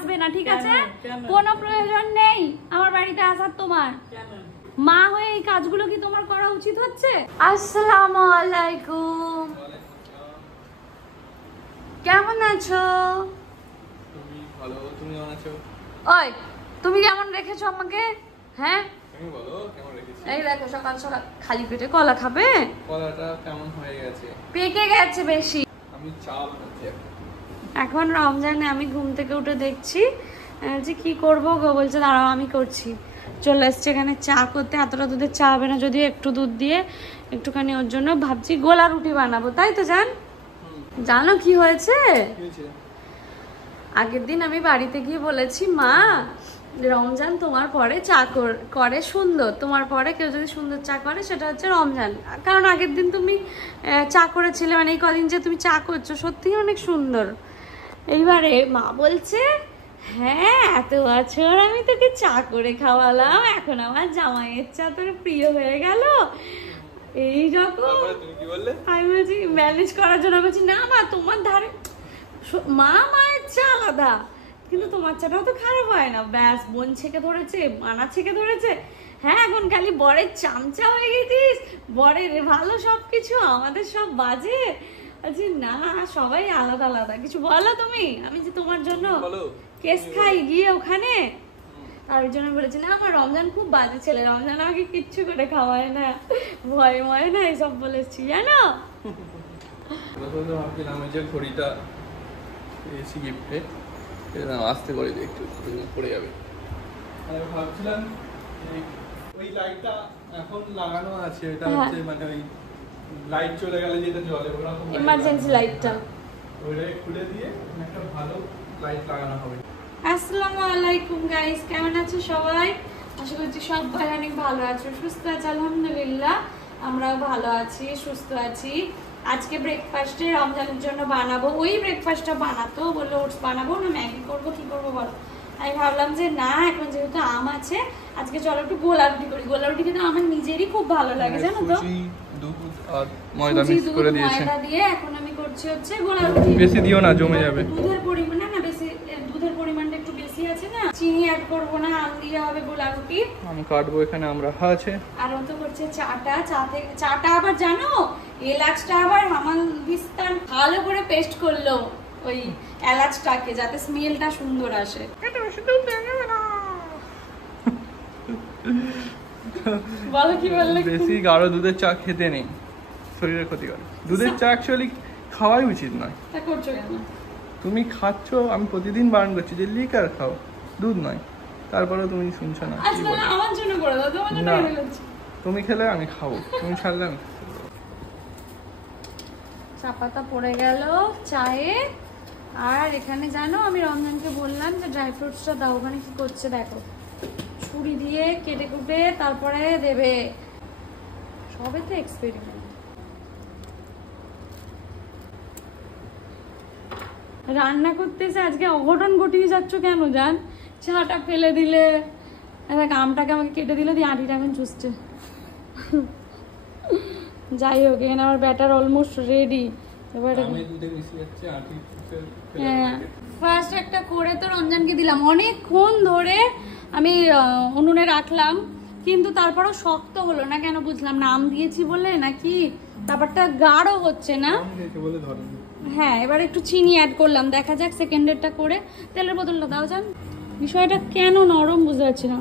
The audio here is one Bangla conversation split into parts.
আসবে না, ঠিক আছে? কোনো প্রয়োজন নেই আমার বাড়িতে আসার তোমার। মা হয়ে এই কাজগুলো কি তোমার করা উচিত হচ্ছে? আসসালামু আলাইকুম, কেমন আছো? ওই তুমি কেমন রেখেছো আমাকে? হ্যাঁ এই দেখো, সকাল সকাল খালি পেটে কলা খাবে? কলাটা কেমন হয়ে গেছে, পেকে গেছে বেশি। আমি চা বানাচ্ছি এখন রমজানে আমি ঘুম থেকে উঠে দেখছি যে কি করবো গো, বলছে দাঁড়াও আমি করছি। চলে এসছে এখানে চা করতে। এতটা দুধের চা হবে না, যদিও একটু দুধ দিয়ে একটুখানি ওর জন্য ভাবছি গোলা রুটি বানাবো, তাই তো জান? জানো কি হয়েছে? আগের দিন আমি বাড়িতে গিয়ে বলেছি মা রমজান তোমার পরে চা করে সুন্দর, তোমার পরে কেউ যদি সুন্দর চা করে সেটা হচ্ছে রমজান। কারণ আগের দিন তুমি চা করেছিলে, মানে এই কদিন যে তুমি চা করছো সত্যিই অনেক সুন্দর। এইবারে মা বলছে হ্যাঁ এত বছর আমি তোকে চা করে খাওয়ালাম, এখন আমার জামাইয়ের চা তোর প্রিয় হয়ে গেল। এইরকম আমি বলছি ম্যানেজ করার জন্য, বলছি না মা তোমার ধারে মায়ের চা আলাদা, কিন্তু তোমার চাটাও তো খারাপ হয় না। ব্যাস বোন ছেকে ধরেছে, মানা ছেকে ধরেছে। হ্যাঁ এখন খালি বরের চামচা হয়ে গেছিস, বরের ভালো সবকিছু, আমাদের সব বাজে। আচ্ছা না সবাই আলাদা আলাদা। কিছু বলো তুমি, আমি যে তোমার জন্য কেস খাই গিয়ে ওখানে, তার জন্য বলেছি না আমার রমজান খুব বাজে ছেলে, রমজান আমাকে কিচ্ছু করে খাওয়ায় না, ভয় ভয় না এইসব বলেছি জানো। ভাবছিলাম ওই যে ঘড়িটা এসি গিফটে আস্তে করে একটু পড়ে যাবে। আমি ভাবছিলাম ওই লাইটটা এখন লাগানো আছে, এটা হচ্ছে মানে ওই লাইট চলে গেলে যেটা জ্বলে ওরকম ইমার্জেন্সি লাইটটা, ওইটা খুলে দিয়ে একটা ভালো লাইট লাগানো হবে। আসসালামু আলাইকুম গাইস, কেমন আছো সবাই? আশা করছি সবাই অনেক ভালো আছো, সুস্থ আছো। আলহামদুলিল্লাহ আমরাও ভালো আছি, সুস্থ আছি। আজকে ব্রেকফাস্টে রমজানের জন্য বানাবো, ওই ব্রেকফাস্টটা বানাতো, বললো ওটস বানাবো না ম্যাগি করবো, কি করবো বলো? আমি ভাবলাম যে না এখন যেহেতু আম আছে আজকে চলো একটু গোলা রুটি করি। গোলা রুটি কিন্তু আমার নিজেরই খুব ভালো লাগে জানো তো। দুধ আর ময়দা মিক্স করে দিয়েছে, ময়দা দিয়ে এখন আমি করছি হচ্ছে গোলা রুটি। বেশি দিও না জমে যাবে। দুধের পরিমাণ না বেশি, দুধের পরিমাণটা একটু বেশি আছে না, চিনি অ্যাড করব না, আম দিয়ে হবে গোলা রুটি। আমি কাটবো এখানে আমরা আছে। আর ও তো করছে চাটা, চাটা আবার জানো এলাচটা আবার হামাল দিস্তান ভালো করে পেস্ট করলো ওই এলাচটাকে, যাতে স্মেলটা সুন্দর আসে। বলো কি বললে? বেশি গাঢ় দুধের চা খেতে নেই, শরীরের ক্ষতি করে। দুধের চা অ্যাকচুয়ালি খাওয়াই উচিত নয়। তা করছো কেন? তুমি খাচ্ছ, আমি প্রতিদিন বারণ করছি যে লিকার খাও, দুধ নয়, তারপরেও তুমি শুনছো না। আমার জন্য করে দাও, তোমার জন্য করে দিচ্ছি। তুমি খেলে আমি খাবো, তুমি ছাড়লে আমি চা পাতা পড়ে গেল চায়ে। আর এখানে জানো আমি রমজানকে বললাম যে ড্রাই ফ্রুটসটা দাও, ওখানে কি করছে দেখো, ছুরি দিয়ে কেটে কুটে তারপরে দেবে। সবে তো এক্সপেরিমেন্ট। রান্না করতেছে আজকে অঘটন ঘটিয়ে যাচ্ছ কেন জান? চাটা ফেলে দিলে, আমটাকে আমাকে কেটে দিলে দিয়ে আঁটিটা এখন চুষছে। যাই হোক এখানে আমার ব্যাটার অলমোস্ট রেডি। এবার হ্যাঁ ফার্স্ট একটা করে তো রমজানকে দিলাম, অনেকক্ষণ ধরে আমি উনুনে রাখলাম, কিন্তু তারপরও শক্ত হলো না কেন বুঝলাম না, আম দিয়েছি বলে নাকি ব্যাপারটা গাঢ় হচ্ছে না। হ্যাঁ এবার একটু চিনি অ্যাড করলাম, দেখা যাক সেকেন্ডেরটা করে। তেলের বোতলটা দাও জান, বিষয়টা কেন নরম বুঝতে পারছি না।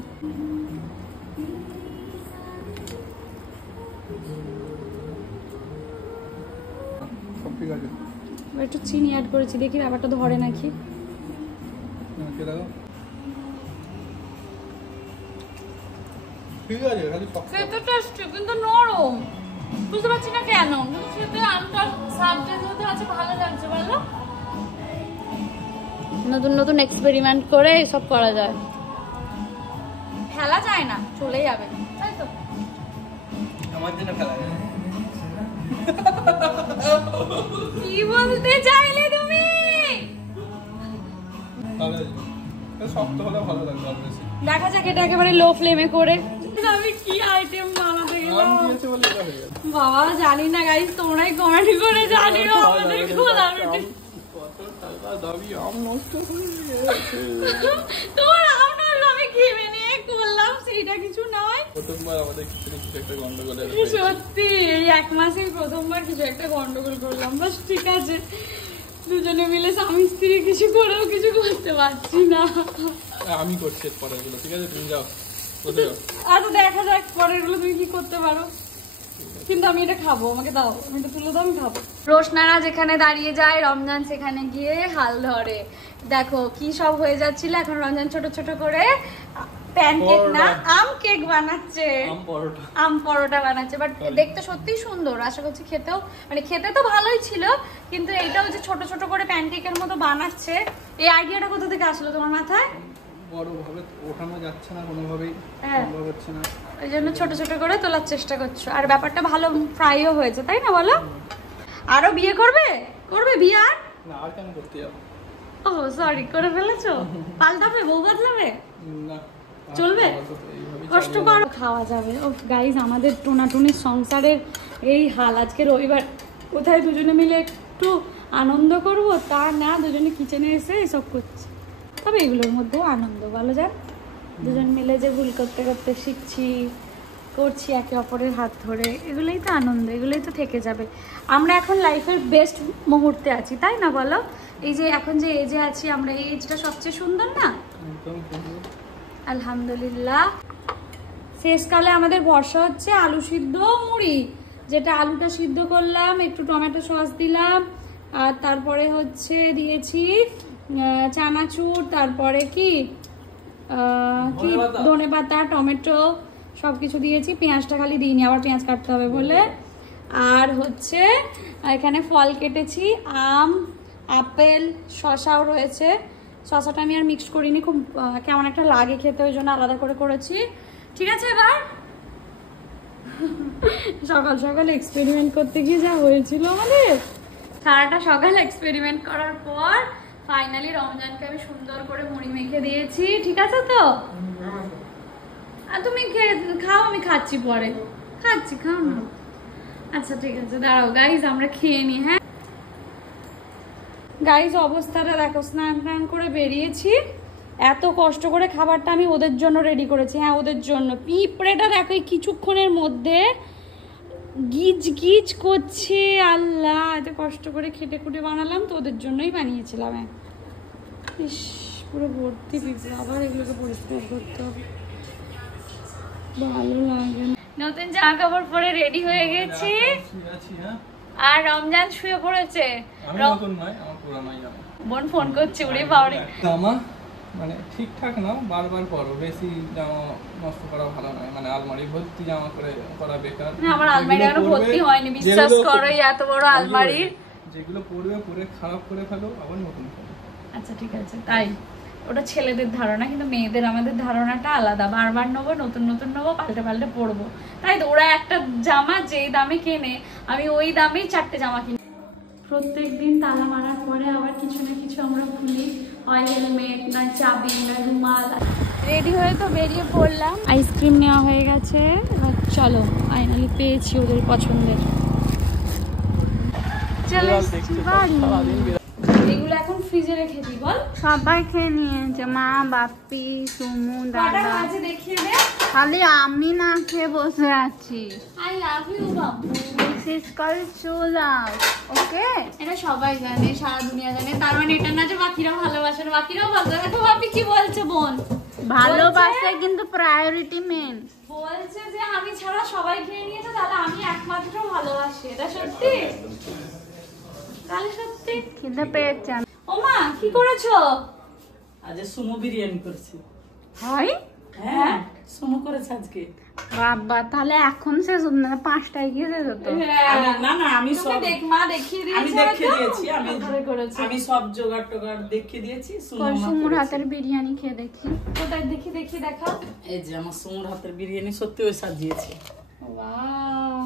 একটু চিনি অ্যাড করেছি, দেখি ব্যাপারটা ধরে নাকি। খেতে টেস্টি কিন্তু নরম, বুঝতে পারছি না কেন। খেতে আমটা সাবজেক্ট হতে আছে, ভালো লাগছে বলো। নতুন নতুন এক্সপেরিমেন্ট করে এসব করা যায়, ফেলা যায় না, চলে যাবে, তাই তো। আমার জন্য ফেলা যায়। কি বলতে চাইলে তুমি? শক্ত হলে ভালো লাগবে। দেখা যাক এটা একেবারে লো ফ্লেমে করে আমি কি আইটেম বানাতে গেলাম। বাবা জানি না গাইস, তোমরাই কমেন্ট করে জানিও আমাদের গোলা রুটি দাবি আম নষ্ট হয়ে গেছে। তোমার আম নষ্ট আমি খেয়ে নিয়ে করলাম সেটা কিছু নয়। প্রথমবার আমাদের কিছু একটা গন্ডগোল সত্যি এই 1 মাসে প্রথমবার কিছু একটা গন্ডগোল করলাম। বাস ঠিক আছে, দুজনে মিলে স্বামী স্ত্রী কিছু করেও কিছু করতে পারছি না। আমি করছি পরের গুলো, ঠিক আছে? তুমি যাও। আচ্ছা দেখা যাক পরের গুলো তুমি কি করতে পারো, কিন্তু আমি এটা খাবো, আমাকে দাও, আমি এটা তুলে দাও, আমি খাবো। রোশনারা যেখানে দাঁড়িয়ে যায় রমজান সেখানে গিয়ে হাল ধরে। দেখো কি সব হয়ে যাচ্ছিল, এখন রমজান ছোট ছোট করে প্যানকেক না আম কেক বানাচ্ছে, আম পরোটা বানাচ্ছে। বাট দেখতে সত্যি সুন্দর, আশা করছি খেতেও মানে খেতে তো ভালোই ছিল, কিন্তু এইটাও যে ছোট ছোট করে প্যানকেকের মতো বানাচ্ছে, এই আইডিয়াটা কোথা থেকে আসলো তোমার মাথায়? বড় ভাবে ওঠানো যাচ্ছে না কোনোভাবেই, সম্ভব হচ্ছে না, ওই জন্য ছোট ছোট করে তোলার চেষ্টা করছো। আর ব্যাপারটা ভালো ফ্রাইও হয়েছে, তাই না বলো? আরো বিয়ে করবে বিয়ে? আর না, আর কেন করতে যাবো? ও সরি, করে ফেলেছো? পাল্টাবে, বউ বদলাবে? না চলবে, কষ্ট পারো, খাওয়া যাবে। ও গাইস, আমাদের টোনাটুনির সংসারের এই হাল। আজকে রবিবার, কোথায় দুজনে মিলে একটু আনন্দ করব তা না, দুজনে কিচেনে এসে এসব করছে। তবে এগুলোর মধ্যেও আনন্দ, ভালো যান দুজন মিলে যে ভুল করতে করতে শিখছি, করছি একে অপরের হাত ধরে, এগুলোই তো আনন্দ, এগুলোই তো থেকে যাবে। আমরা এখন লাইফের বেস্ট মুহূর্তে আছি, তাই না বলো? এই যে এখন যে এজে আছি আমরা, এই এজটা সবচেয়ে সুন্দর না? আলহামদুলিল্লাহ। শেষকালে আমাদের ভরসা হচ্ছে আলু সিদ্ধ মুড়ি, যেটা আলুটা সিদ্ধ করলাম, একটু টমেটো সস দিলাম, আর তারপরে হচ্ছে দিয়েছি চানাচুর, তারপরে কি ধনেপাতা, টমেটো সবকিছু দিয়েছি। পেঁয়াজটা খালি দিইনি, আবার পেঁয়াজ কাটতে হবে বলে। আর হচ্ছে এখানে ফল কেটেছি, আম, আপেল, শসাও রয়েছে। শসাটা আমি আর মিক্স করিনি, খুব কেমন একটা লাগে খেতে, ওই জন্য আলাদা করে করেছি। ঠিক আছে, এবার সকাল সকাল এক্সপেরিমেন্ট করতে গিয়ে যা হয়েছিল আমাদের, সারাটা সকাল এক্সপেরিমেন্ট করার পর ফাইনালি রমজানকে আমি সুন্দর করে মুড়ি মেখে দিয়েছি। ঠিক আছে তো? আর তুমি খাও, আমি খাচ্ছি পরে, খাচ্ছি, খাও না। আচ্ছা ঠিক আছে, দাঁড়াও গাইজ আমরা খেয়ে নিই। হ্যাঁ গাইজ, অবস্থাটা দেখো, স্নান টান করে বেরিয়েছি, এত কষ্ট করে খাবারটা আমি ওদের জন্য রেডি করেছি। হ্যাঁ ওদের জন্য। পিঁপড়েটা দেখো এই কিছুক্ষণের মধ্যে গিজ গিজ করছে। আল্লাহ, এত কষ্ট করে খেটে খুঁটে বানালাম তো, ওদের জন্যই বানিয়েছিলাম। ইস, পুরো ভর্তি পিঁপড়ে, আবার এগুলোকে পরিষ্কার করতে হবে, ভালো লাগে না। নতুন জামা কাপড় পরে রেডি হয়ে গেছি, আর রমজান শুয়ে পড়েছে। বোন ফোন করছে, উড়ে পাওয়ারে জামা মানে ঠিকঠাক নাও, বারবার পরো, বেশি জামা নষ্ট করা ভালো নয়। মানে আলমারি ভর্তি জামা করা বেকার। আমার আলমারি এখনো ভর্তি হয়নি, বিশ্বাস করো, এত বড় আলমারি। যেগুলো পরবে পরে খারাপ করে ফেলো, আবার নতুন করো। আচ্ছা ঠিক আছে, তাই ওটা ছেলেদের ধারণা, কিন্তু মেয়েদের আমাদের ধারণাটা আলাদা। বারবার নেবো, নতুন নতুন নেবো, পাল্টে পাল্টে পরবো। তাই তো ওরা একটা জামা যেই দামে কেনে, আমি ওই দামেই 4টে জামা কিনি। প্রত্যেকদিন তালা মারার পরে আবার কিছু না কিছু আমরা খুলি, হয় হেলমেট, না চাবি, না রুমাল। রেডি হয়ে তো বেরিয়ে পড়লাম, আইসক্রিম নেওয়া হয়ে গেছে। এবার চলো, ফাইনালি পেয়েছি ওদের পছন্দের। চলো এগুলো এখন ফ্রিজে রেখে দিই। বল, সবাই খেয়ে নিয়েছে, মা, বাপি, সুমু, দাদা, দেখিয়ে দে। খালি আমি না খেয়ে বসে আছি। আই লাভ ইউ বাবু। This is called true love, okay? এটা সবাই জানে, সারা দুনিয়া জানে। তার মানে এটা না যে বাকিরা ভালোবাসে না, বাকিরাও ভালোবাসে। দেখো বাপি কি বলছে, বোন ভালোবাসে কিন্তু প্রায়োরিটি মেন। বলছে যে আমি ছাড়া সবাই খেয়ে নিয়েছে, তাহলে আমি একমাত্র ভালোবাসি। এটা সত্যি? তাহলে সত্যি খিদে পেয়েছে। ও মা, কি করেছো? আজ সুমো বিরিয়ানি করছি। হয়? হ্যাঁ, সুমো করেছে আজকে। বাবা, তাহলে এখন শেষ হতো না, 5টায় গিয়ে শেষ হতো। না না, আমি সব মা দেখিয়ে দিয়েছি, আমি দেখিয়ে দিয়েছি, আমি সব জোগাড় টোগাড় দেখিয়ে দিয়েছি। সুমুর হাতের বিরিয়ানি খেয়ে দেখি। কোথায় দেখি, দেখি দেখাও। এই যে আমার সুমুর হাতের বিরিয়ানি সত্যি ওই সাজিয়েছে। ওয়াও,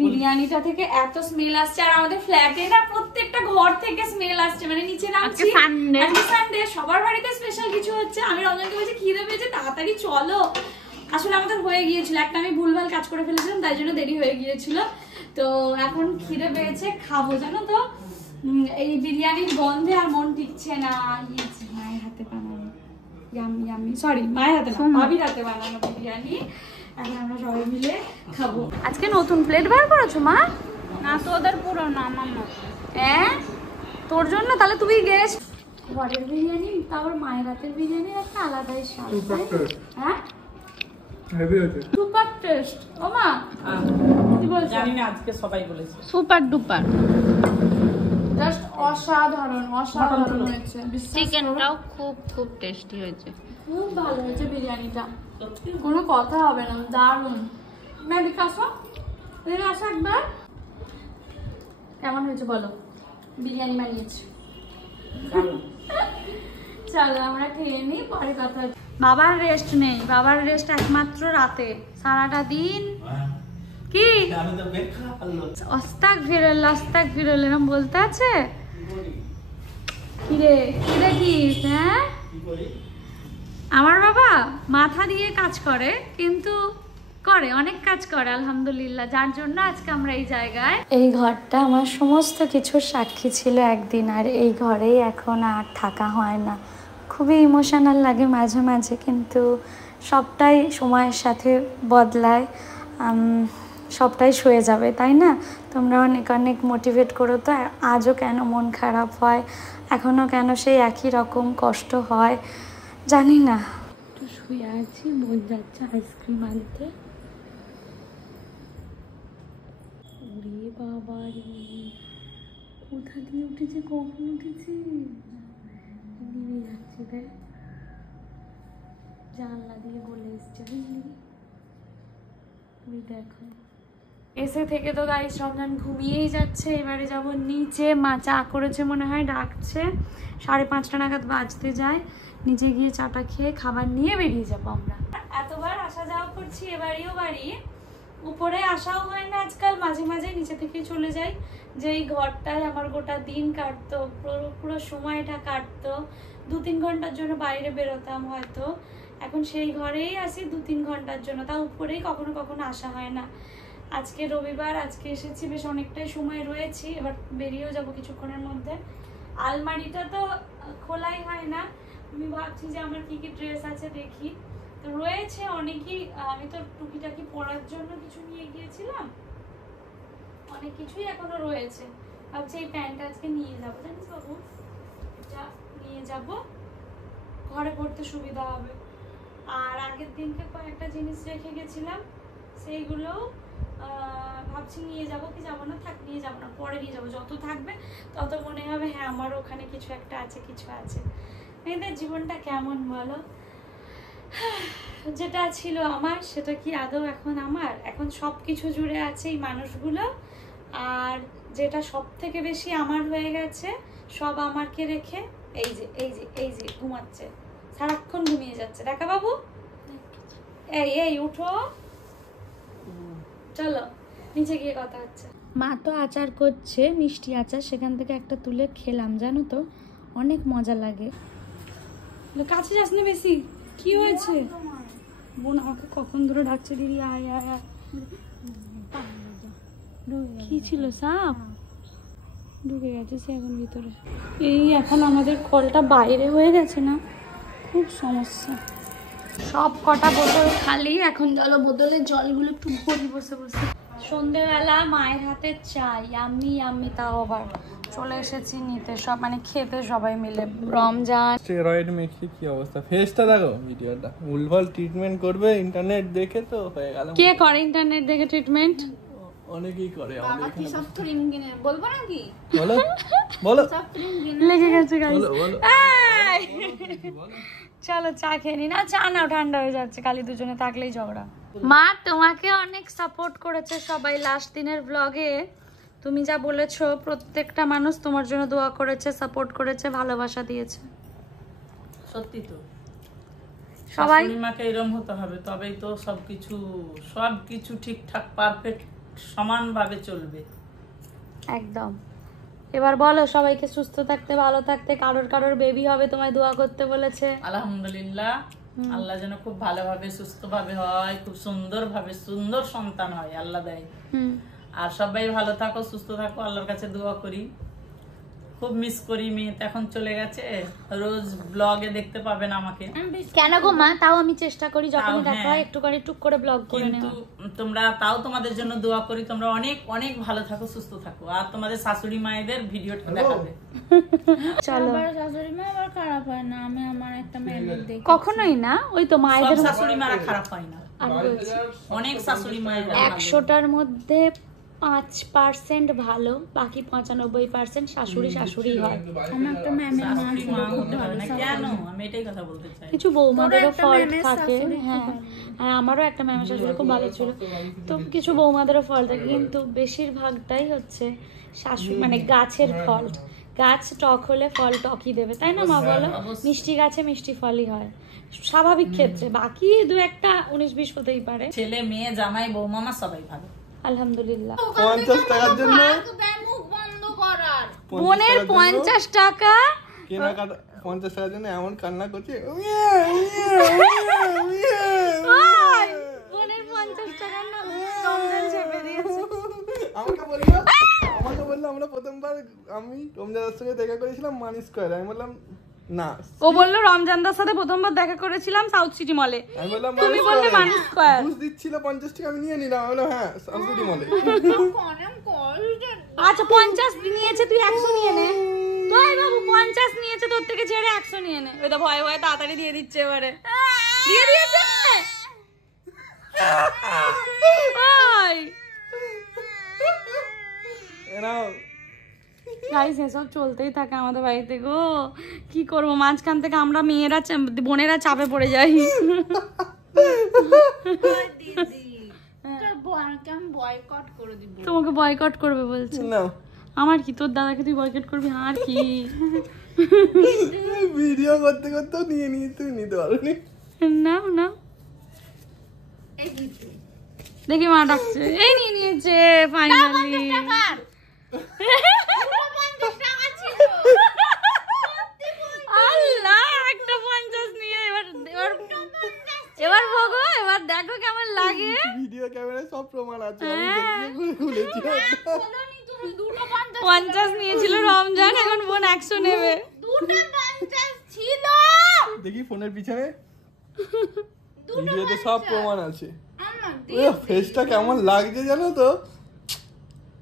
বিরিয়ানিটা থেকে এত স্মেল আসছে। আর আমাদের ফ্ল্যাটে না প্রত্যেকটা ঘর থেকে স্মেল আসছে, মানে নিচে নামছি, সানডে সবার বাড়িতে স্পেশাল কিছু হচ্ছে। আমি রমজানকে বলছি খিদে পেয়েছে, তাড়াতাড়ি চলো। আসলে আমাদের হয়ে গিয়েছিল, একটা আমি ভুলভাল কাজ করে ফেলেছিলাম, তাই জন্য দেরি হয়ে গিয়েছিল। তো এখন খিদে পেয়েছে, খাবো, জানো তো। এই বিরিয়ানির গন্ধে আর মন টিকছে না। ইয়েছে মায়ের হাতে বানানো, ইয়ামি ইয়ামি, সরি মায়ের হাতে না, ভাবির হাতে বানানো বিরিয়ানি। এখন আমরা সবাই মিলে খাবো। আজকে নতুন প্লেট বার করেছো মা? না তোদের পুরনো, আমার না। হ্যাঁ তোর জন্য, তাহলে তুই গেস্ট। ঘরের বিরিয়ানি তারপর মায়ের হাতের বিরিয়ানির একটা আলাদাই স্বাদ। হ্যাঁ হেভি হয়েছে, সুপার টেস্ট। ও মা কি বলছো? জানি না, আজকে সবাই বলেছে সুপার ডুপার। জাস্ট অসাধারণ অসাধারণ হয়েছে। চিকেনটাও খুব খুব টেস্টি হয়েছে। খুব ভালো হয়েছে বিরিয়ানিটা, কোনো কথা হবে না, দারুণ। ম্যাডি কাসো এদিকে আসো একবার। কেমন হয়েছে বলো? বিরিয়ানি বানিয়েছি। চলো আমরা খেয়ে নিই, পরে কথা হচ্ছে। বাবার রেস্ট নেই, বাবার রেস্ট একমাত্র রাতে, সারাটা দিন কি অস্তাক ফিরল এরম বলতে আছে। কিরে কিরে কিস? হ্যাঁ আমার বাবা মাথা দিয়ে কাজ করে, কিন্তু করে, অনেক কাজ করে আলহামদুলিল্লাহ, যার জন্য আজকে আমরা এই জায়গায়। এই ঘরটা আমার সমস্ত কিছুর সাক্ষী ছিল একদিন, আর এই ঘরেই এখন আর থাকা হয় না। খুবই ইমোশনাল লাগে মাঝে মাঝে, কিন্তু সবটাই সময়ের সাথে বদলায়, সবটাই সয়ে যাবে, তাই না? তোমরা অনেক অনেক মোটিভেট করো, তো আজও কেন মন খারাপ হয়, এখনও কেন সেই একই রকম কষ্ট হয় জানি না। একটু শুয়ে আছি, মন যাচ্ছে আইসক্রিম আনতে। ওরে বাবা রে, কোথা দিয়ে উঠেছে, কখন উঠেছে, নেমে যাচ্ছে, দেখ জানলা দিয়ে বলে এসছে, বুঝলি? তুমি দেখো এসে থেকে তো গাইস রমজান ঘুমিয়েই যাচ্ছে। এবারে যাব নিচে, মা চা করেছে মনে হয়, ডাকছে, 5:30 নাগাদ বাজতে যায়। নিচে গিয়ে চাটা খেয়ে খাবার নিয়ে বেরিয়ে যাবো আমরা। এতবার আসা যাওয়া করছি, এবারেও বাড়ি, উপরে আসাও হয় না আজকাল, মাঝে মাঝে নিচে থেকে চলে যাই। যেই ঘরটায় আমার গোটা দিন কাটতো, পুরো সময়টা কাটতো, 2-3 ঘন্টার জন্য বাইরে বেরোতাম হয়তো, এখন সেই ঘরেই আসি 2-3 ঘন্টার জন্য, তা উপরেই কখনো কখনো আসা হয় না। আজকে রবিবার, আজকে এসেছি, বেশ অনেকটাই সময় রয়েছি, এবার বেরিয়েও যাব কিছুক্ষণের মধ্যে। আলমারিটা তো খোলাই হয় না, আমি ভাবছি যে আমার কি কি ড্রেস আছে দেখি, তো রয়েছে অনেকই। আমি তো টুকিটাকি পরার জন্য কিছু নিয়ে গিয়েছিলাম, অনেক কিছুই এখনো রয়েছে। ভাবছি এই প্যান্টটা আজকে নিয়ে যাবো, জানিস বাবু, এটা নিয়ে যাব, ঘরে পড়তে সুবিধা হবে। আর আগের দিনকে কয়েকটা জিনিস রেখে গেছিলাম, সেইগুলো ভাবছি নিয়ে যাব কি যাবো না, থাক নিয়ে যাবো না, পরে নিয়ে যাবো, যত থাকবে তত মনে হবে হ্যাঁ আমার ওখানে কিছু একটা আছে, কিছু আছে। মেয়েদের জীবনটা কেমন বলো, যেটা ছিল আমার সেটা কি আদৌ এখন আমার? এখন সব কিছু জুড়ে আছে এই মানুষগুলো, আর যেটা সব থেকে বেশি আমার হয়ে গেছে, সব আমাকে রেখে এই যে এই যে এই যে ঘুমাচ্ছে, সারাক্ষণ ঘুমিয়ে যাচ্ছে। দেখা বাবু, এই এই উঠো, চলো নিচে গিয়ে কথা হচ্ছে। মা তো আচার করছে, মিষ্টি আচার, সেখান থেকে একটা তুলে খেলাম, জানো তো অনেক মজা লাগে। কাছে যাস না বেশি, কি হয়েছে? বোন আমাকে কখন ধরে ডাকছে, দিদি আয় আয় আয়। কি ছিল, সাপ ঢুকে গেছে সে এখন ভিতরে। এই এখন আমাদের কলটা বাইরে হয়ে গেছে না, খুব সমস্যা। সব কটা বোতল খালি, এখন চলো বোতলের জলগুলো একটু ভরি বসে বসে। সন্ধেবেলা মায়ের হাতে চাই, আমি তাও আবার চলে এসেছি নিতে, সব মানে খেতে সবাই মিলে। রমজান স্টেরয়েড মেখে কি অবস্থা, ফেসটা দেখো, ভিডিওটা ভুলভাল ট্রিটমেন্ট করবে ইন্টারনেট দেখে, তো হয়ে গেল। কে করে ইন্টারনেট দেখে ট্রিটমেন্ট? অনেকেই করে আমাদের এখানে। সব ক্রিম কিনে বলবো নাকি? বলো বলো, সব ক্রিম কিনে লেগে গেছে গাইস। বলো বলো। চলো চা খেয়ে নি, না চা নাও, ঠান্ডা হয়ে যাচ্ছে, খালি দুজনে থাকলেই ঝগড়া। মা তোমাকে অনেক সাপোর্ট করেছে সবাই লাস্ট দিনের ব্লগে, তুমি যা বলেছো, প্রত্যেকটা মানুষ তোমার জন্য দোয়া করেছে, সাপোর্ট করেছে, ভালোবাসা দিয়েছে। সত্যি তো, সবাই পূর্ণিমাকে এরম হতে হবে, তবেই তো সবকিছু ঠিকঠাক পারফেক্ট সমানভাবে চলবে। একদম। এবার বলো সবাইকে সুস্থ থাকতে, ভালো থাকতে, কারোর বেবি হবে তোমায় দোয়া করতে বলেছে। আলহামদুলিল্লাহ, আল্লাহ যেন খুব ভালোভাবে সুস্থভাবে হয়, খুব সুন্দরভাবে সুন্দর সন্তান হয়, আল্লাহ দেয়। আর সবাই ভালো থাকো, সুস্থ থাকো, আল্লাহর কাছে দোয়া করি। খুব মিস করি। মেয়ে তো এখন চলে গেছে, রোজ ব্লগে দেখতে পাবেন আমাকে। কেন গো মা, তাও আমি চেষ্টা করি যখন তাও দেখা হয় একটু করে টুক করে ব্লগ করে কিন্তু নেওয়া। তোমরা তাও তোমাদের জন্য দোয়া করি, তোমরা অনেক অনেক ভালো থাকো, সুস্থ থাকো, আর তোমাদের শাশুড়ি মায়েদের ভিডিওটা দেখাবে। চলো, আবার শাশুড়ি মা আবার খারাপ হয় না, আমি আমার একটা মেয়েদের দেখি। কখনোই না, ওই তো সব মায়েদের শাশুড়ি মারা খারাপ হয় না, আর বলছি অনেক শাশুড়ি মায়ের 100টার মধ্যে 5% ভালো, বাকি 95% শাশুড়ি শাশুড়ি হয়। আমার একটা ম্যামের মা শাশুড়ি ছিল মা খুব হতে পারে ভালো। না কেন, আমি এটাই কথা বলতে চাই। কিছু বৌমাদেরও একটা ফল্ট ম্যামের থাকে, শাশুড়ি খুব হ্যাঁ ভালো। হ্যাঁ, আমারও একটা ম্যামের শাশুড়ি খুব ভালো ছিল, তো কিছু বৌমাদেরও ফল্ট থাকে, কিন্তু বেশিরভাগটাই হচ্ছে শাশুড়ি মানে গাছের ফল্ট। গাছ টক হলে ফল টকই দেবে, তাই না মা বলো? মিষ্টি গাছে মিষ্টি ফলই হয় স্বাভাবিক ক্ষেত্রে, বাকি দু একটা 19-20 হতেই পারে। ছেলে মেয়ে জামাই বৌমামা সবাই ভালো, আলহামদুলিল্লাহ। 50 টাকার জন্য মুখ বন্ধ করার বোনের 50 টাকা কেনাকাটা, 50 টাকার জন্য এমন কান্না করছে। ভাই, বোনের 50 টাকা না রমজান চেপে দিয়েছে। আমাকে বললো আমরা প্রথমবার আমি রমজানের সঙ্গে দেখা করেছিলাম মানি স্কয়ারে। আমি বললাম না, ও বললো রমজানদার সাথে প্রথমবার দেখা করেছিলাম সাউথ সিটি মলে, আমি বললাম তুমি বললে মানি স্কয়ার। ঘুষ দিচ্ছিল 50 টাকা, আমি নিয়ে নিলাম। আমি বললাম হ্যাঁ সাউথ সিটি মলে। আচ্ছা 50 নিয়েছে, তুই 100 নিয়ে নে। তুই বাবু 50 নিয়েছে, তোর থেকে ছেড়ে 100 নিয়ে নে। ওই তো ভয়ে ভয়ে তাড়াতাড়ি দিয়ে দিচ্ছে এবারে। দিয়ে দিয়েছে। ওই এরাও গাইস এসব চলতেই থাকে আমাদের বাড়িতে গো, কি করবো, মাঝখান থেকে আমরা মেয়েরা বোনেরা চাপে পড়ে যাই। আমি বয়কট করে দিব। তোমাকে বয়কট করবে বলছে? না, আমার কি, তোর দাদাকে তুই বয়কট করবি? আর কি, ভিডিও করতে করতে নিয়ে নিয়ে তুই নিতে পারবি না না, দেখি মা ডাকছে, এই নিয়ে নিয়েছে ফাইনালি। আল্লাহ, একটা 50 নিয়ে এবার ভোগো, এবার দেখো কেমন লাগে। ভিডিও ক্যামেরায় সব প্রমাণ আছে, আমি দেখে খুলেছি। 50 নিয়েছিল রমজান, এখন বোন 100 নেবে। দেখি ফোনের পিছনে ভিডিওতে সব প্রমাণ আছে। ফেসটা কেমন লাগছে জানো তো?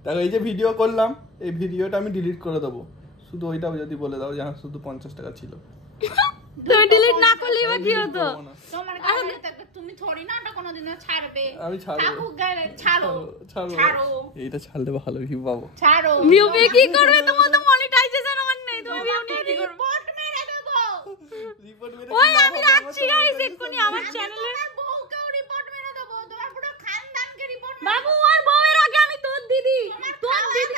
দেখো এই যে ভিডিও করলাম, এই ভিডিওটা আমি ডিলিট করে দেবো, শুধু ওইটা যদি বলে দাও যে শুধু 50 টাকা ছিল। তুমি ডিলিট না করলেই বা কি হতো? তোমার কাছে তুমি থোড়ি না ওটা কোনোদিনও ছাড়বে। আমি ছাড়বো, ছাড়ো ছাড়বো, এইটা ছাড়লে ভালো ভিউ পাবো। ছাড়ো। ভিউ পেয়ে কি করবে? তোমার তো মনিটাইজেশন অন নেই, তুমি ভিউ নিয়ে কি করবে? রিপোর্ট মেরে দেব। রিপোর্ট মেরে ওই আমি রাখছি গাইস, এক্ষুনি আমার চ্যানেলে তোমার বউকেও রিপোর্ট মেরে দেব, তোমার পুরো খানদানকে রিপোর্ট। বাবু ওর বউয়ের আগে আমি তোর দিদি, তোর দিদি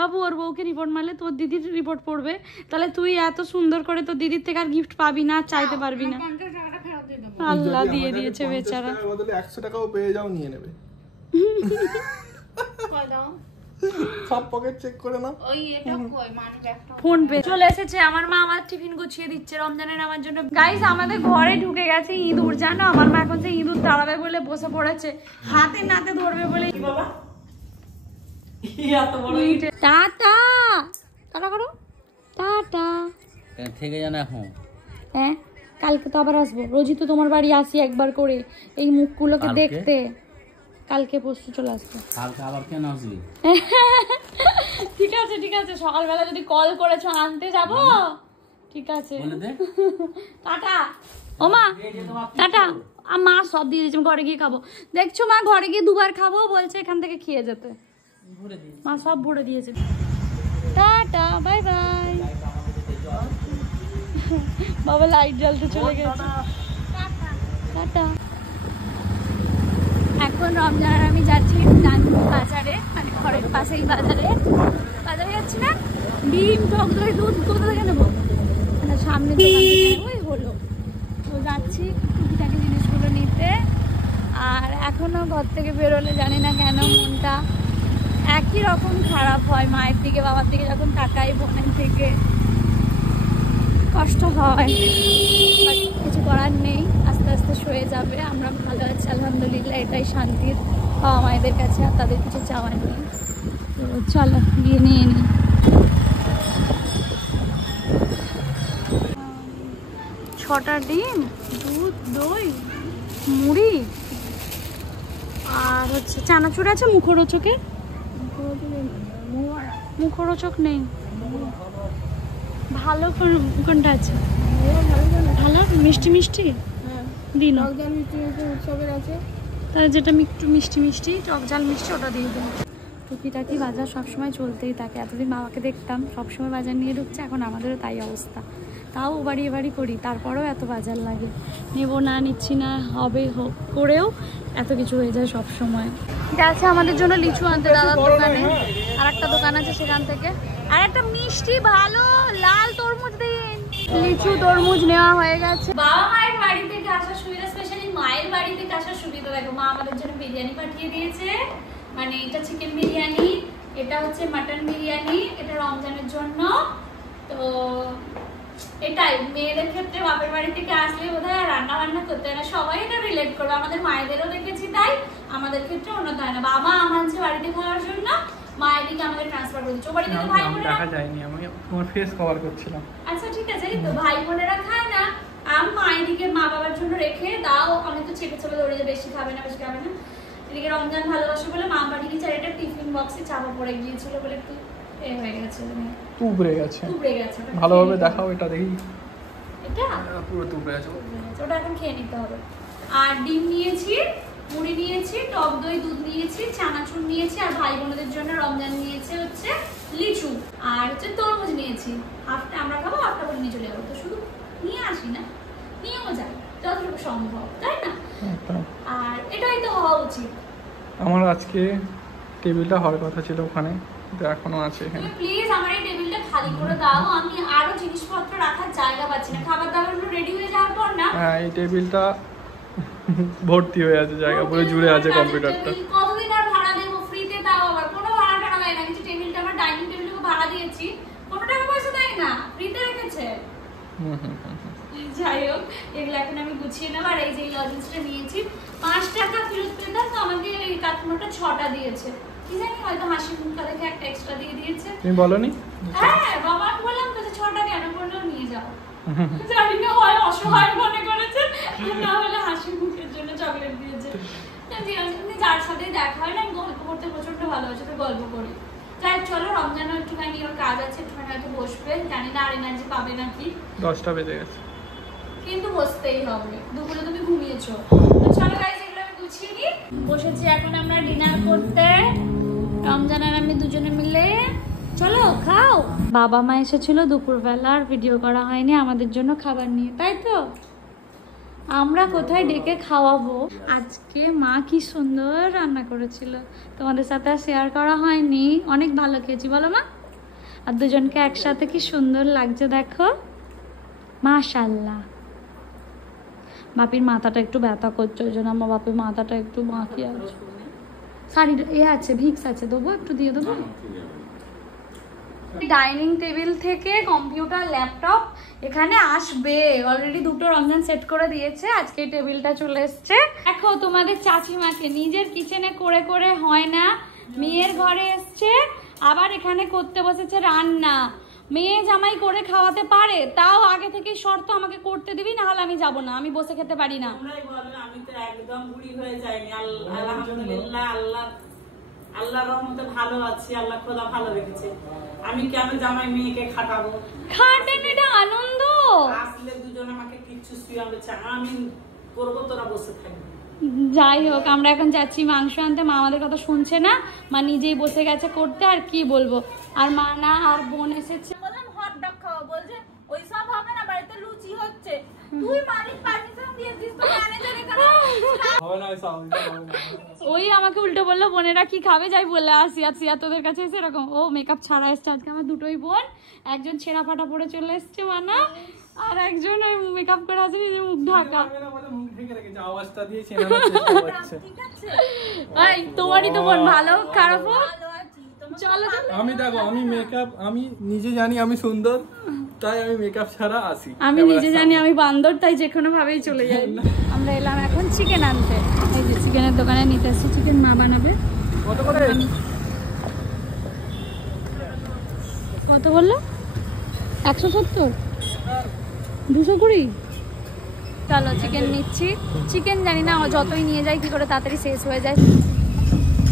বাবু ওর বউকে রিপোর্ট মারলে তোর দিদির রিপোর্ট পড়বে, তাহলে তুই এত সুন্দর করে তোর দিদির থেকে আর গিফট পাবি না, চাইতে পারবি না। 50 টাকাটা ফেরত দিয়ে দেব। আল্লাহ যদি দিয়ে আমার দিয়েছে কাছে 50 বেচারা। টাকার বদলে 100 টাকাও পেয়ে যাও, নিয়ে নেবে। কই দাও? সব পকেট চেক করে নাও। ওই এটা কই মানি ব্যাগটা? ফোন পে চলে এসেছে, আমার মা আমার টিফিন গুছিয়ে দিচ্ছে রমজানের আমার জন্য। গাইস আমাদের ঘরে ঢুকে গেছে ইঁদুর, জানো? আমার মা এখন যে ইঁদুর তাড়াবে বলে বসে পড়েছে, হাতে নাতে ধরবে বলে। বাবা এত বড় টাটা টাটা করো, টাটা। থেকে জানা এখন হ্যাঁ, কালকে তো আবার আসবো, রোজই তো তোমার বাড়ি আসি একবার করে এই মুখগুলোকে কালকে? দেখতে। কালকে পরশু চলে আসবো। কালকে আবার কেন আসবি? ঠিক আছে ঠিক আছে, সকালবেলা যদি কল করেছো আনতে যাবো, ঠিক আছে। বলে দে। টাটা ও মা, টাটা। মা সব দিয়ে দিয়েছে, ঘরে গিয়ে খাবো। দেখছো মা, ঘরে গিয়ে দুবার খাবো বলছে, এখান থেকে খেয়ে যেতে। ভরে দিই। মা সব ভরে দিয়েছে। Tata, bye bye. বাবা লাইট জ্বালতে চলে গেছে। টাটা। এখন রমজান আমি যাচ্ছি বাজারে, মানে ঘরের পাশেই বাজারে। বাজারে যাচ্ছি না, ডিম টক দই দুধ কোথা থেকে নেবো, মানে সামনে দোকান থেকে ওই হলো, তো যাচ্ছি টুকিটাকি জিনিসগুলো নিতে। আর এখনো ঘর থেকে বেরোলে জানি না কেন মনটা একই রকম খারাপ হয়, মায়ের দিকে বাবার দিকে যখন তাকাই, বোনের দিকে কষ্ট হয়, বাট কিছু করার নেই, আস্তে আস্তে সয়ে যাবে। আমরা ভালো আছি আলহামদুলিল্লাহ, এটাই শান্তির বাবা মায়েদের কাছে, আর তাদের কিছু চাওয়ার নেই। তো চলো গিয়ে নিয়ে নিই। 6টা ডিম, দুধ, দই, মুড়ি আর হচ্ছে চানাচুর আছে। মুখরোচকের মুখরোচক নেই। ভালো কোনটা আছে? ভালো মিষ্টি মিষ্টি দিন উৎসবের আছে, তাহলে যেটা একটু মিষ্টি মিষ্টি টক ঝাল মিষ্টি ওটা দিয়ে দিন। টুকিটাকি বাজার সবসময় চলতেই থাকে। এতদিন বাবাকে দেখতাম সবসময় বাজার নিয়ে ঢুকছে, এখন আমাদেরও তাই অবস্থা। তাও বাড়ি বাড়ি করি, তারপরেও এত বাজার লাগে। নেব না, নিচ্ছি না, হবে হোক করেও এত কিছু হয়ে যায় সব সময়। গেছে আমাদের জন্য লিচু আনতে দাদার দোকানে, আর একটা দোকান আছে সেখান থেকে। আর একটা মিষ্টি ভালো লাল তরমুজ দিন। লিচু তরমুজ নেওয়া হয়ে গেছে। বাবা মায়ের বাড়ি থেকে আসার সুবিধা, স্পেশালি মায়ের বাড়ি থেকে আসার সুবিধা দেখো, মা আমাদের জন্য বিরিয়ানি পাঠিয়ে দিয়েছে। মানে এটা চিকেন বিরিয়ানি, এটা হচ্ছে মাটন বিরিয়ানি, এটা রমজানের জন্য। তো এটাই মেয়েদের ক্ষেত্রে বাপের বাড়ি থেকে আসলে বোধহয় রান্না বান্না করতে হয় না, সবাই এটা রিলেট করবে। আমাদের মায়েদেরও দেখেছি তাই, আমাদের ক্ষেত্রে অন্য হয় না। বাবা আমাদের বাড়িতে খাওয়ার জন্য মায়ের দিকে আমাদের ট্রান্সফার করে দিচ্ছে। ও বাড়ি থেকে ভাই বোনেরা দেখা যায়নি, আমি তোমার ফেস কভার করছিলাম। আচ্ছা ঠিক আছে, এই তো ভাই বোনেরা খায় না, আমি মায়ের দিকে মা বাবার জন্য রেখে দাও। আমি তো চেপে চেপে দৌড়ে যে বেশি খাবে না বেশি খাবে না। এদিকে রমজান ভালোবাসে বলে মা বাড়ি নিচে একটা টিফিন বক্সে চাপা পড়ে গিয়েছিল বলে একটু এ হয়ে গেছে, তুবড়ে গেছে। তুবড়ে গেছে। ভালোভাবে দেখাও এটা, দেখি। এটা পুরো তুবড়ে আছে, ওটা এখন খেয়ে নিতে হবে। আর ডিম নিয়েছি, মুড়ি নিয়েছি, টক দই দুধ নিয়েছি, চানাচুর নিয়েছি, আর ভাই বোনদের জন্য রমজান নিয়েছে হচ্ছে লিচু, আর হচ্ছে তরমুজ নিয়েছি। হাফটা আমরা খাবো, হাফটা করে নিয়ে চলে যাবো। তো শুধু নিয়ে আসি না, নিয়েও যাই যতটুকু সম্ভব, তাই না? আর এটাই তো হওয়া উচিত। আমার আজকে টেবিলটা হওয়ার কথা ছিল ওখানে, কিন্তু এখনো আছে এখানে। প্লিজ আমার এই টেবিলটা খালি করে দাও, আমি আরো জিনিসপত্র রাখার জায়গা পাচ্ছি না। খাবার দাবারগুলো রেডি হয়ে যাওয়ার পর না, হ্যাঁ এই টেবিলটা ভর্তি হয়ে আছে, জায়গা পুরো জুড়ে আছে কম্পিউটারটা। কতদিন আর ভাড়া দেবো ফ্রিতে? তাও আবার কোনো ভাড়া টাড়া দেয় না কিছু। টেবিলটা আমার ডাইনিং টেবিলকে ভাড়া দিয়েছি, কোনো টাকা পয়সা দেয় না, ফ্রিতে রেখেছে। যাই হোক, এগুলো এখন আমি গুছিয়ে নেবো। আর এই যে লজেন্সটা নিয়েছি 5 টাকা ফেরত পেতাম, তো আমাকে এই কাঠমোটা 6টা দিয়েছে। কি জানি হয়তো হাসি মুখটা দেখে একটা এক্সট্রা দিয়ে দিয়েছে। তুমি বলনি? হ্যাঁ বাবা বললাম তো 6টা কেন করলেও নিয়ে যাও। জানি না হয় অসহায় মনে করেছে, না হলে হাসি মুখের জন্য চকলেট দিয়েছে। যার সাথে দেখা হয় না, আমি গল্প করতে প্রচন্ড ভালোবাসি, তো গল্প করি। যাই চলো, রমজানও একটুখানি ওর কাজ আছে, একটুখানি হয়তো বসবে, জানি না আর এনার্জি পাবে নাকি। 10টা বেজে গেছে, কিন্তু বসতেই হবে, দুপুরে তুমি ঘুমিয়েছো। তো চলো গাইস, এগুলো আমি গুছিয়ে নিই। বসেছি এখন আমরা ডিনার করতে, রমজান আর আমি দুজনে মিলে। চলো খাও। বাবা মা এসেছিল দুপুরবেলা, আর ভিডিও করা হয়নি আমাদের জন্য খাবার নিয়ে, তাই তো? আমরা কোথায় ডেকে খাওয়াবো। আজকে মা কি সুন্দর রান্না করেছিল, তোমাদের সাথে আর শেয়ার করা হয়নি। অনেক ভালো খেয়েছি বলো মা? আর দুজনকে একসাথে কি সুন্দর লাগছে দেখো, মাশাআল্লাহ। বাপির মাথাটা একটু ব্যথা করছে, ওই জন্য আমার বাপির মাথাটা একটু বাঁকি আছে। শাড়ি এ আছে, ভিক্স আছে, দেবো একটু দিয়ে দেবো। ডাইনিং টেবিল থেকে কম্পিউটার ল্যাপটপ এখানে আসবে, অলরেডি 2টো রমজান সেট করে দিয়েছে। আজকে টেবিলটা চলে এসছে। দেখো তোমাদের চাচিমাকে নিজের কিচেনে করে করে হয় না, মেয়ের ঘরে এসছে আবার এখানে করতে বসেছে রান্না। মেয়ে জামাই করে খাওয়াতে পারে, তাও আগে থেকে শর্ত আমাকে করতে দিবি, না হলে আমি যাব না, আমি বসে খেতে পারি না। আমি তো একদম বুড়ি হয়ে যাইনি, আলহামদুলিল্লাহ। আল্লাহর রহমতে ভালো আছি, আল্লাহ খোদা ভালো রেখেছে। আমি কেন জামাই মেয়েকে খাটাবো? খাটেন, এটা আনন্দ। আসলে দুজন আমাকে কিচ্ছু শুয়াবে, আমি করবো, তোরা বসে থাকবি। যাই হোক, আমরা এখন যাচ্ছি মাংস আনতে। মা আমাদের কথা শুনছে না, মা নিজেই বসে গেছে করতে, আর কি বলবো। আর মা না, আর বোন এসেছে। বললাম হট ডগ খাওয়া, বলছে ওইসব হবে না, বাড়িতে লুচি হচ্ছে। তুই মালিক পারমিশন দিয়েছিস তো, ম্যানেজার এখানে হবে না এসব। ওই আমাকে উল্টো বললো বোনেরা কি খাবে, যাই বলে আসি। আর তোদের কাছে এসে এরকম ও মেকআপ ছাড়া এসছে। আজকে আমার দুটোই বোন, একজন ছেঁড়া ফাটা পরে চলে এসছে মানা, আর একজন ওই মেকআপ করে আসে নিজে মুখ ঢাকা। মুখ ঢেকে রেখেছে, আওয়াজটা দিয়ে চেনানোর চেষ্টা করছে। ঠিক আছে। এই তোমারই তো বোন, ভালো খারাপ হোক। ভালো আছি, তোমার চলো চলো। আমি দেখো, আমি মেকআপ, আমি নিজে জানি আমি সুন্দর, তাই আমি মেকআপ ছাড়া আসি। আমি নিজে জানি আমি বান্দর, তাই যে কোনো ভাবেই চলে যাই। আমরা এলাম এখন চিকেন আনতে। এই যে চিকেনের দোকানে নিতে আসছি, চিকেন মা বানাবে। কত করে? কত বললো? 170, 220। চলো চিকেন নিচ্ছি। চিকেন জানি না যতই নিয়ে যাই কি করে তাড়াতাড়ি শেষ হয়ে যায়।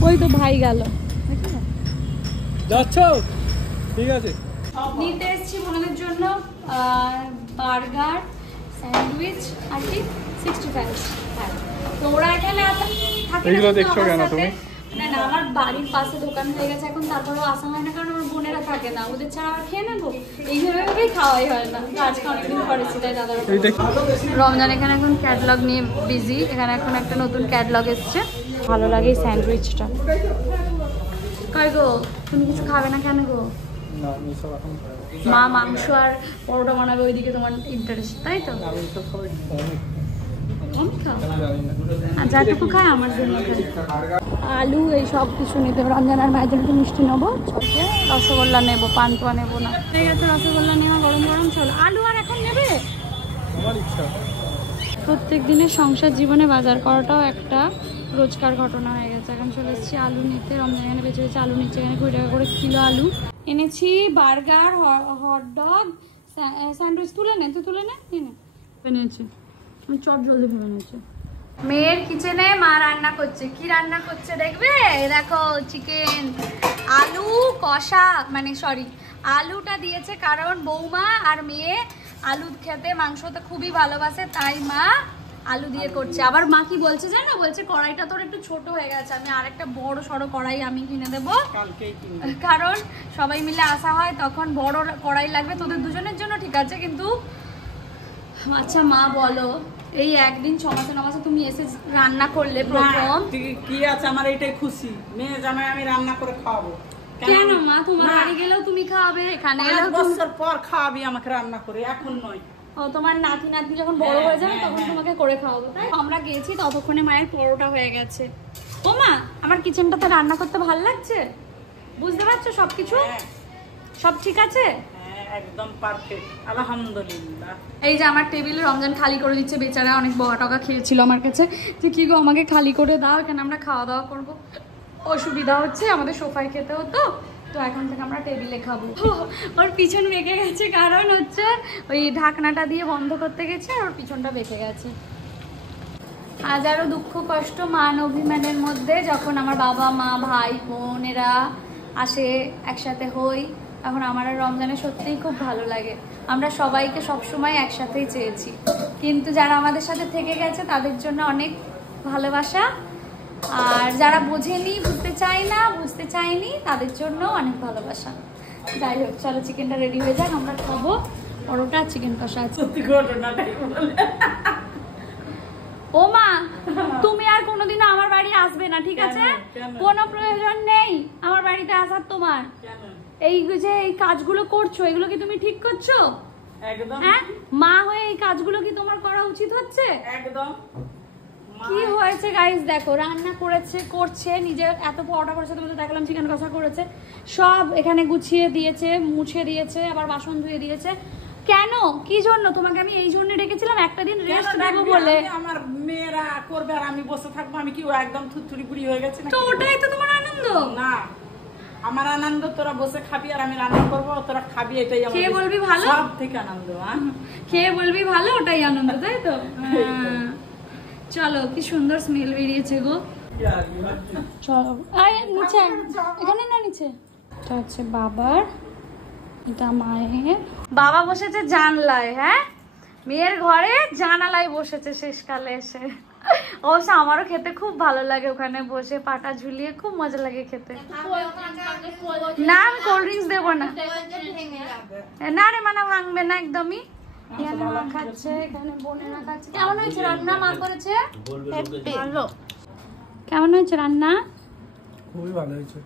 ওই তো ভাই গেল, যাচ্ছ? ঠিক আছে। নিতে এসেছি বোনদের জন্য বার্গার, স্যান্ডউইচ আর কি 65। হ্যাঁ, তো ওরা এখানে থাকে এইগুলো না দেখছো কেন তুমি? না না, আমার বাড়ির পাশে দোকান হয়ে গেছে এখন, তারপরেও আসা হয় না কারণ আমার বোনেরা থাকে না, ওদের ছাড়া আর খেয়ে নেবো, এইভাবেই খাওয়াই হয় না। তো আজকে অনেকদিন পরে সেটাই দাদার রমজান এখানে এখন ক্যাটলগ নিয়ে বিজি। এখানে এখন একটা নতুন ক্যাটলগ এসছে, ভালো লাগে এই স্যান্ডউইচটা। কই গো, তুমি কিছু খাবে না কেন গো? মা মাংস আর পরোটা বানাবে, ওইদিকে তোমার ইন্টারেস্ট, তাই তো? আর যাটুকু খায় আমার জন্য আলু এই সব কিছু নিতে হবে। রমজান আর মায়ের জন্য একটু মিষ্টি নেবো, ছোটে রসগোল্লা নেবো, পান্তুয়া নেবো না। ঠিক আছে, রসগোল্লা নেওয়া গরম গরম। চলো, আলু আর এখন নেবে? প্রত্যেক দিনের সংসার জীবনে বাজার করাটাও একটা রোজকার ঘটনা হয়ে গেছে। এখন চলে এসেছি আলু নিতে। রমজান এখানে বেঁচে বেঁচে আলু নিচ্ছে, এখানে 20 টাকা করে কিলো আলু এনেছি। বার্গার, হটডগ, স্যান্ডউইচ তুলে নে, তুই তুলে নে। এনেছি আমি চট জলদি ভেবে নিয়েছি। মেয়ের কিচেনে মা রান্না করছে। কি রান্না করছে দেখবে? দেখো, চিকেন আলু কষা, মানে সরি আলুটা দিয়েছে কারণ বৌমা আর মেয়ে আলু খেতে মাংসতে খুবই ভালোবাসে, তাই মা আলু দিয়ে করছে। আবার মা কি বলছে জানো? বলছে কড়াইটা তোর একটু ছোট হয়ে গেছে, আমি আর একটা বড় সড়ো কড়াই আমি কিনে দেবো, কারণ সবাই মিলে আসা হয় তখন বড় কড়াই লাগবে তোদের দুজনের জন্য। ঠিক আছে, কিন্তু আচ্ছা মা বলো, এই একদিন 6 মাসে 9 মাসে তুমি এসে রান্না করলে প্রথম, কি আছে আমার এটাই খুশি, মেয়ে জামাই আমি রান্না করে খাওয়াবো। কেন মা? তোমার বাড়ি গেলেও তুমি খাওয়াবে, এখানে এলেও 5 বছর পর খাওয়াবি আমাকে রান্না করে, এখন নয়। ও, তোমার নাতি নাতনি যখন বড় হয়ে যাবে তখন তোমাকে করে খাওয়াবো, তাই? আমরা গেছি ততক্ষণে মায়ের পরোটা হয়ে গেছে। ও মা, আমার কিচেনটাতে রান্না করতে ভালো লাগছে, বুঝতে পারছো? সবকিছু সব ঠিক আছে, একদম পারফেক্ট, আলহামদুলিল্লাহ। এই যে আমার টেবিলে রমজান খালি করে দিচ্ছে, বেচারা অনেক বকা টকা খেয়েছিল আমার কাছে, যে কি গো আমাকে খালি করে দাও, এখানে আমরা খাওয়া দাওয়া করবো। অসুবিধা হচ্ছে, আমাদের সোফায় খেতে হতো, তো এখন থেকে আমরা টেবিলে খাবো। ওর পিছন বেঁকে গেছে কারণ হচ্ছে ওই ঢাকনাটা দিয়ে বন্ধ করতে গেছে, আর ওর পিছনটা বেঁকে গেছে। হাজারো দুঃখ কষ্ট মান অভিমানের মধ্যে যখন আমার বাবা মা ভাই বোনেরা আসে, একসাথে হই, এখন আমার আর রমজানে সত্যিই খুব ভালো লাগে। আমরা সবাইকে সবসময় একসাথেই চেয়েছি, কিন্তু যারা আমাদের সাথে থেকে গেছে তাদের জন্য অনেক ভালোবাসা, আর যারা বোঝেনি, বুঝতে চায়নি তাদের জন্য অনেক ভালোবাসা। যাই হোক, চলো চিকেনটা রেডি হয়ে যাক, আমরা খাবো। পরোটা চিকেন কষা আছে। ও মা, তুমি আর কোনোদিনও আমার বাড়ি আসবে না, ঠিক আছে? কোনো প্রয়োজন নেই আমার বাড়িতে আসার তোমার। এই যে এই কাজগুলো করছো, এগুলো কি তুমি ঠিক করছো? একদম। হ্যাঁ, মা হয়ে এই কাজগুলো কি তোমার করা উচিত হচ্ছে? একদম। কি হয়েছে গাইস, দেখো রান্না করছে নিজে, এত পরোটা করেছে, তোমাদের দেখলাম চিকেন কষা করেছে, সব এখানে গুছিয়ে দিয়েছে, মুছে দিয়েছে, আবার বাসন ধুয়ে দিয়েছে। কেন, কি জন্য? তোমাকে আমি এই জন্য ডেকেছিলাম একটা দিন রেস্ট দেবো বলে। আমার মেয়েরা করবে আর আমি বসে থাকবো, আমি কি একদম থুতথুড়ি বুড়ি হয়ে গেছি? তো ওটাই তো তোমার আনন্দ না, আমার আনন্দ তোরা বসে খাবি আর আমি রান্না করবো, তোরা খাবি, এটাই আমার খেয়ে বলবি ভালো, সব থেকে আনন্দ। খেয়ে বলবি ভালো, ওটাই আনন্দ, তাই তো? চলো, কি সুন্দর স্মেল বেরিয়েছে গো। চলো, আয় নিচে, এখানে না নিচে। এটা হচ্ছে বাবার, এটা মায়ের। বাবা বসেছে জানলায়, হ্যাঁ, মেয়ের ঘরে জানালায় বসেছে শেষকালে এসে। অবশ্য আমারও খেতে খুব ভালো লাগে, ওখানে বসে পাটা ঝুলিয়ে খুব মজা লাগে খেতে। না, আমি কোল্ড ড্রিঙ্কস দেবো না, না রে মানা, ভাঙবে না একদমই। এখানে মা খাচ্ছে, এখানে বোনেরা খাচ্ছে। কেমন হয়েছে রান্না? মা করেছে ভালো। কেমন হয়েছে রান্না? খুবই ভালো হয়েছে।